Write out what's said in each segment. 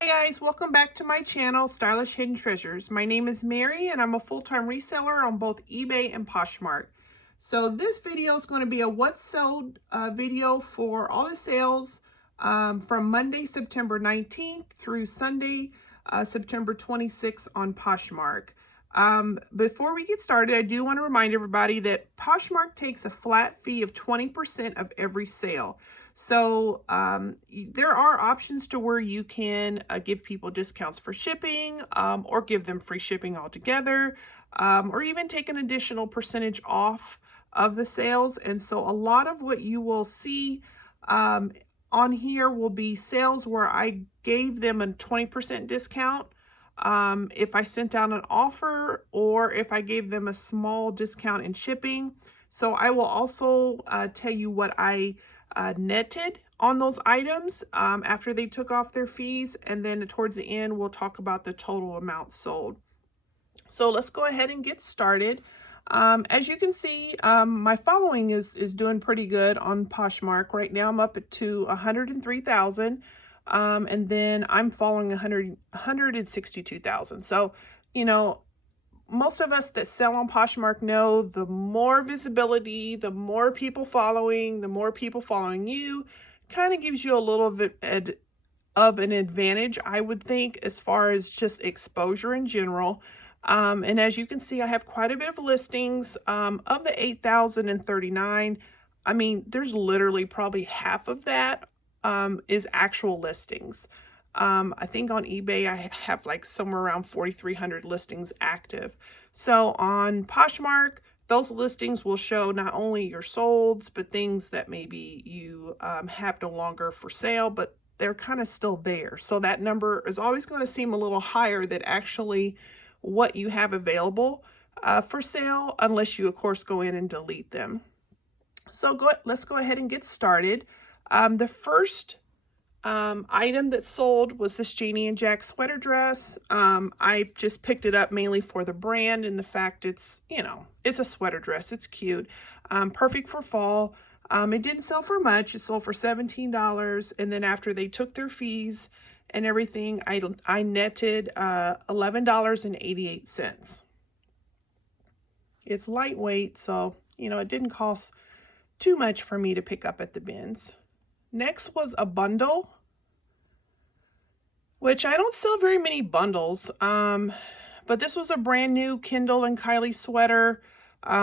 Hey guys, welcome back to my channel, Stylish Hidden Treasures. My name is Mary and I'm a full-time reseller on both eBay and Poshmark. So this video is going to be a what's sold video for all the sales from Monday, September 19th through Sunday, September 26th on Poshmark. Before we get started, I do want to remind everybody that Poshmark takes a flat fee of 20% of every sale. So there are options to where you can give people discounts for shipping or give them free shipping altogether, or even take an additional percentage off of the sales. And so a lot of what you will see on here will be sales where I gave them a 20% discount if I sent out an offer, or if I gave them a small discount in shipping. So I will also tell you what I netted on those items after they took off their fees, and then towards the end we'll talk about the total amount sold. So let's go ahead and get started. As you can see, my following is doing pretty good on Poshmark. Right now I'm up to 103,000, and then I'm following 162,000. So, you know, most of us that sell on Poshmark know the more visibility, the more people following you, kind of gives you a little bit of an advantage, I would think, as far as just exposure in general. And as you can see, I have quite a bit of listings. Of the 8,039, I mean, there's literally probably half of that is actual listings. I think on eBay, I have like somewhere around 4,300 listings active. So on Poshmark, those listings will show not only your solds, but things that maybe you have no longer for sale, but they're kind of still there. So that number is always going to seem a little higher than actually what you have available for sale, unless you, of course, go in and delete them. So let's go ahead and get started. The first item that sold was this Janie and Jack sweater dress. I just picked it up mainly for the brand and the fact it's, you know, it's a sweater dress. It's cute. Perfect for fall. It didn't sell for much. It sold for $17. And then after they took their fees and everything, I netted $11.88. It's lightweight, so, you know, it didn't cost too much for me to pick up at the bins. Next was a bundle, which I don't sell very many bundles, but this was a brand new Kendall and Kylie sweater,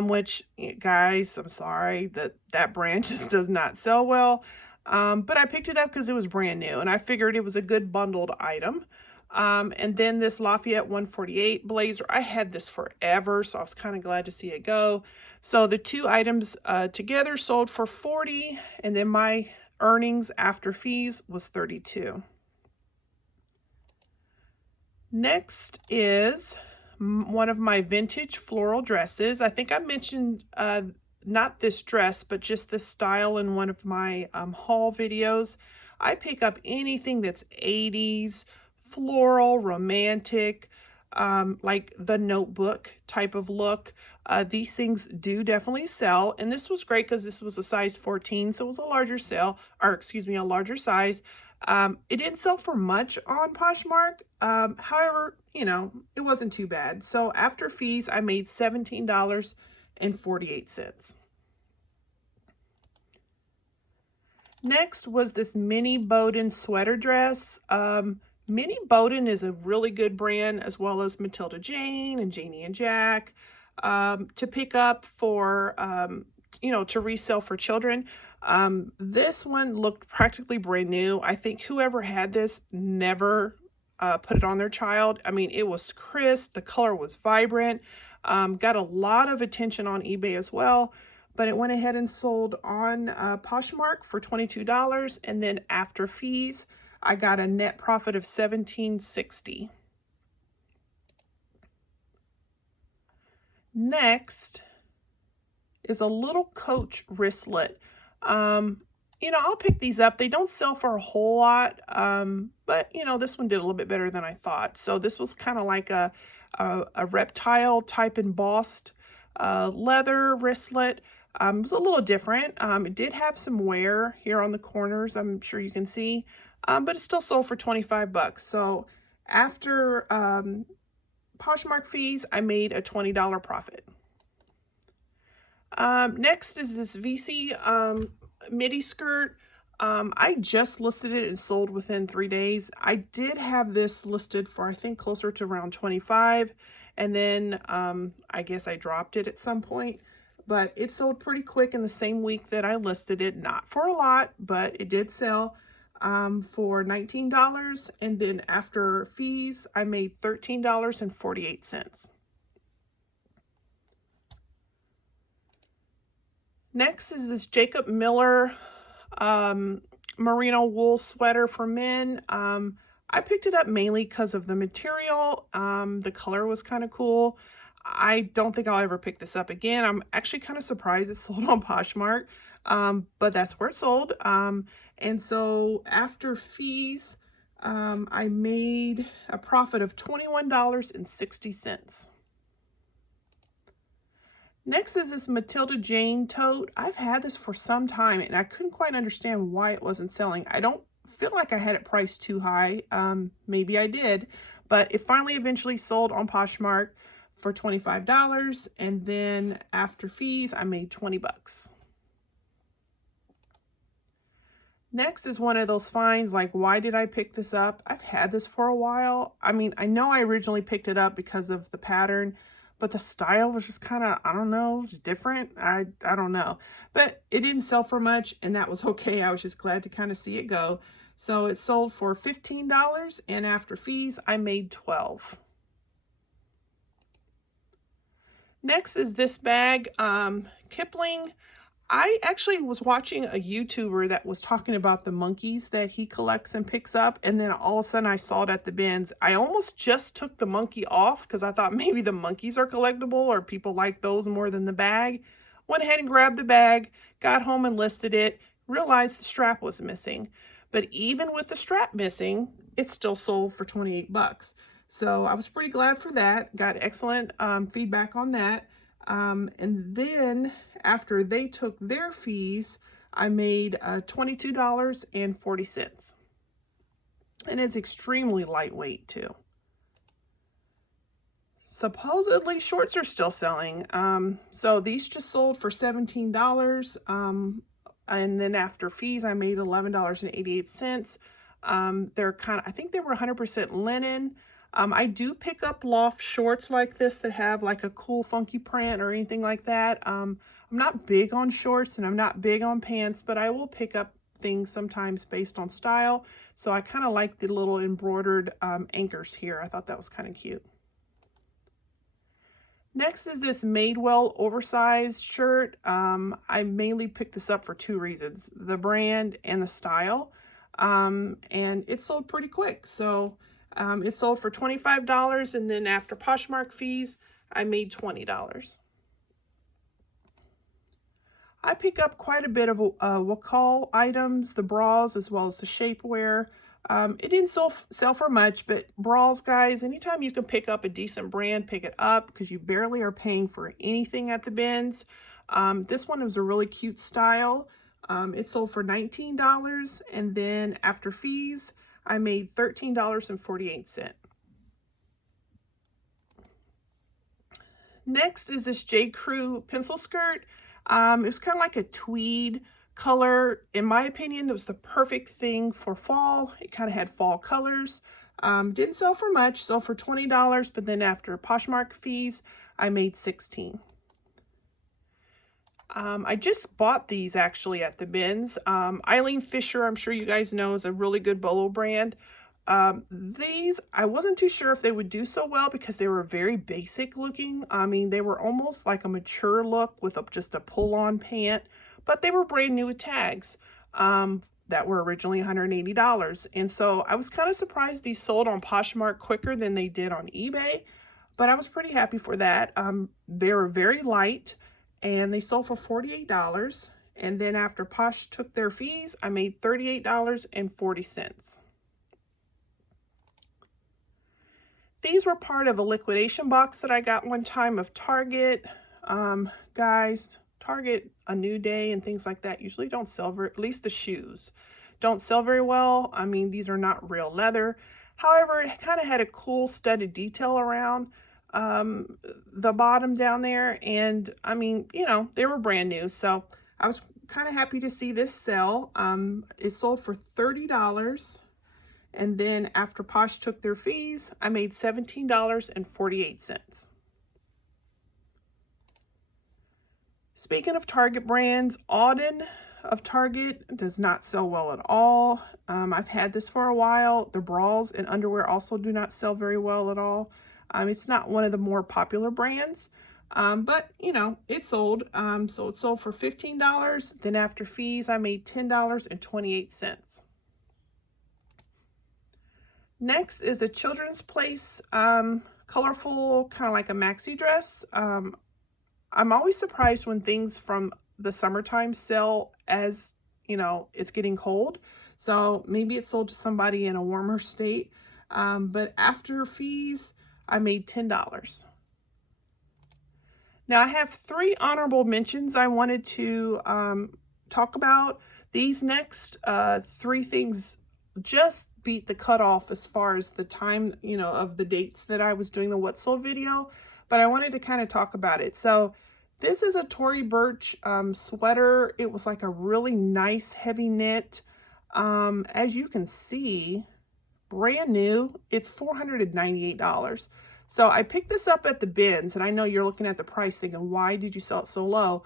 which, guys, I'm sorry, that brand just does not sell well, but I picked it up because it was brand new, and I figured it was a good bundled item. And then this Lafayette 148 blazer, I had this forever, so I was kind of glad to see it go. So the two items together sold for $40, and then my earnings after fees was $32. Next is one of my vintage floral dresses. I think I mentioned not this dress, but just this style in one of my haul videos. I pick up anything that's 80s, floral, romantic, like the Notebook type of look. These things do definitely sell, and this was great because this was a size 14, so it was a larger sale, or excuse me, a larger size. It didn't sell for much on Poshmark. However, you know, it wasn't too bad. So after fees, I made $17.48. Next was this Mini Bowden sweater dress. Mini Bowden is a really good brand, as well as Matilda Jane and Janie and Jack, to pick up for, you know, to resell for children. This one looked practically brand new. I think whoever had this never put it on their child. I mean, it was crisp. The color was vibrant. Got a lot of attention on eBay as well, but it went ahead and sold on Poshmark for $22, and then after fees, I got a net profit of $17.60. Next is a little Coach wristlet. You know, I'll pick these up. They don't sell for a whole lot, but, you know, this one did a little bit better than I thought. So this was kind of like a reptile type embossed leather wristlet. It was a little different. It did have some wear here on the corners, I'm sure you can see. but it still sold for 25 bucks. So after Poshmark fees, I made a $20 profit. Next is this VC midi skirt. I just listed it and sold within 3 days. I did have this listed for, I think, closer to around 25, and then I guess I dropped it at some point, but it sold pretty quick in the same week that I listed it. Not for a lot, but it did sell for $19, and then after fees, I made $13.48. Next is this Jacob Miller merino wool sweater for men. I picked it up mainly because of the material. The color was kind of cool. I don't think I'll ever pick this up again. I'm actually kind of surprised it sold on Poshmark, but that's where it sold. And so after fees, I made a profit of $21.60. Next is this Matilda Jane tote. I've had this for some time and I couldn't quite understand why it wasn't selling. I don't feel like I had it priced too high. Maybe I did, but it finally eventually sold on Poshmark for $25, and then after fees, I made 20 bucks. Next is one of those finds, like, why did I pick this up? I've had this for a while. I mean, I know I originally picked it up because of the pattern, but the style was just kind of, I don't know, different. I don't know. But it didn't sell for much, and that was okay. I was just glad to kind of see it go. So it sold for $15, and after fees, I made $12. Next is this bag, Kipling. I actually was watching a YouTuber that was talking about the monkeys that he collects and picks up, and then all of a sudden I saw it at the bins. I almost just took the monkey off because I thought maybe the monkeys are collectible or people like those more than the bag. Went ahead and grabbed the bag, got home and listed it, realized the strap was missing. But even with the strap missing, it still sold for 28 bucks. So I was pretty glad for that. Got excellent feedback on that. And then after they took their fees, I made $22.40. And it's extremely lightweight too. Supposedly shorts are still selling. So these just sold for $17. And then after fees, I made $11.88. They're kind of, I think they were 100% linen. I do pick up Loft shorts like this that have like a cool funky print or anything like that. I'm not big on shorts and I'm not big on pants, but I will pick up things sometimes based on style. So I kind of like the little embroidered anchors here. I thought that was kind of cute. Next is this Madewell oversized shirt. I mainly picked this up for 2 reasons, the brand and the style. And it sold pretty quick. So it sold for $25, and then after Poshmark fees, I made $20. I pick up quite a bit of Wakal items, the bras as well as the shapewear. It didn't sell for much, but bras, guys, anytime you can pick up a decent brand, pick it up because you barely are paying for anything at the bins. This one was a really cute style. It sold for $19, and then after fees, I made $13.48. Next is this J. Crew pencil skirt. It was kind of like a tweed color. In my opinion, it was the perfect thing for fall. It kind of had fall colors. Didn't sell for much, sold for $20, but then after Poshmark fees, I made $16. I just bought these actually at the bins. Eileen Fisher, I'm sure you guys know, is a really good bolo brand. These, I wasn't too sure if they would do so well because they were very basic looking. I mean, they were almost like a mature look with just a pull-on pant, but they were brand new with tags that were originally $180. And so I was kind of surprised these sold on Poshmark quicker than they did on eBay, but I was pretty happy for that. They were very light, and they sold for $48. And then after Posh took their fees, I made $38.40. These were part of a liquidation box that I got one time of Target. Guys, Target, A New Day and things like that usually don't sell, at least the shoes don't sell very well. I mean, these are not real leather. However, it kind of had a cool studded detail around the bottom down there. And I mean, you know, they were brand new. So I was kind of happy to see this sell. It sold for $30. And then after Posh took their fees, I made $17.48. Speaking of Target brands, Auden of Target does not sell well at all. I've had this for a while. The bras and underwear also do not sell very well at all. It's not one of the more popular brands, but you know, it sold. So it sold for $15. Then after fees, I made $10.28. Next is a Children's Place colorful, kind of like a maxi dress. I'm always surprised when things from the summertime sell as, you know, it's getting cold. So maybe it sold to somebody in a warmer state. But after fees, I made $10. Now I have 3 honorable mentions I wanted to talk about. These next 3 things just beat the cutoff as far as the time, you know, of the dates that I was doing the what sold video, but I wanted to kind of talk about it. So this is a Tory Burch sweater. It was like a really nice heavy knit. As you can see, brand new. It's $498. So I picked this up at the bins, and I know you're looking at the price thinking, why did you sell it so low?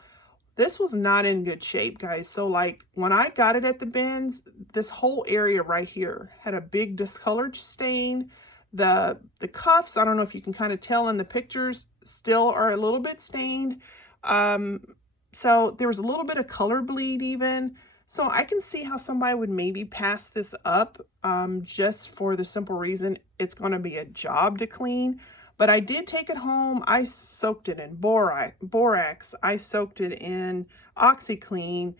This was not in good shape, guys. So like when I got it at the bins, this whole area right here had a big discolored stain. The cuffs, I don't know if you can kind of tell in the pictures, still are a little bit stained. So there was a little bit of color bleed even. So I can see how somebody would maybe pass this up just for the simple reason it's going to be a job to clean. But I did take it home. I soaked it in borax. I soaked it in OxyClean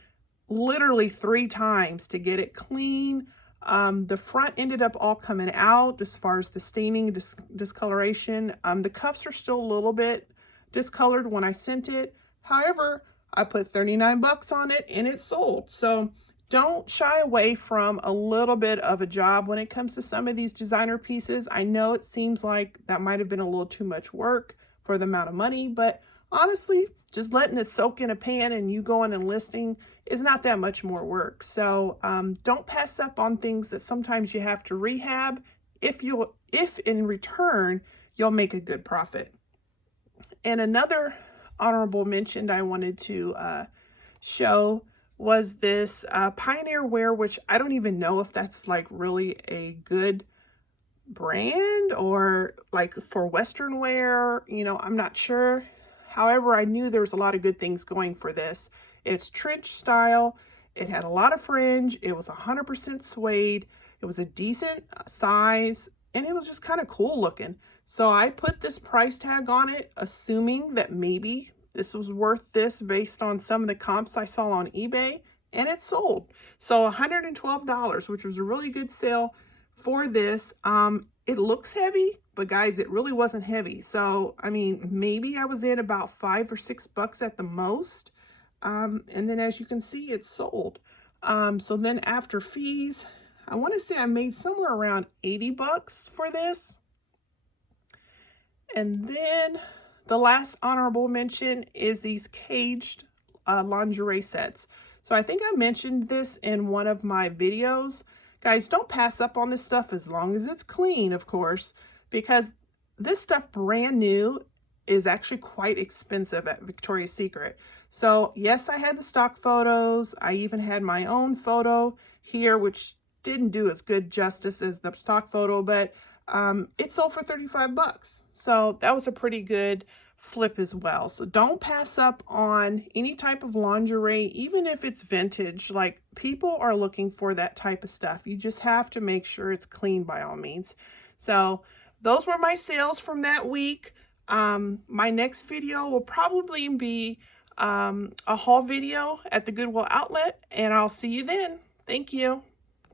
literally 3 times to get it clean. The front ended up all coming out as far as the staining, discoloration. The cuffs are still a little bit discolored when I sent it. However, I put 39 bucks on it and it sold. So don't shy away from a little bit of a job when it comes to some of these designer pieces. I know it seems like that might have been a little too much work for the amount of money, but honestly, just letting it soak in a pan and you going and listing is not that much more work. So don't pass up on things that sometimes you have to rehab if in return you'll make a good profit. And another honorable mention I wanted to show was this Pioneer Wear, which I don't even know if that's like really a good brand or like for Western wear, you know, I'm not sure. However, I knew there was a lot of good things going for this. It's trench style. It had a lot of fringe. It was 100% suede. It was a decent size and it was just kind of cool looking. So I put this price tag on it, assuming that maybe this was worth this based on some of the comps I saw on eBay, and it sold. So $112, which was a really good sale for this. It looks heavy, but guys, it really wasn't heavy. So, I mean, maybe I was in about $5 or $6 at the most. And then as you can see, it sold. So then after fees, I want to say I made somewhere around 80 bucks for this. And then the last honorable mention is these caged lingerie sets. So I think I mentioned this in one of my videos. Guys, don't pass up on this stuff as long as it's clean, of course, because this stuff brand new is actually quite expensive at Victoria's Secret. So yes, I had the stock photos. I even had my own photo here, which didn't do as good justice as the stock photo, but it sold for 35 bucks. So that was a pretty good flip as well. So don't pass up on any type of lingerie, even if it's vintage. Like, people are looking for that type of stuff. You just have to make sure it's clean by all means. So those were my sales from that week. My next video will probably be a haul video at the Goodwill outlet, and I'll see you then. Thank you.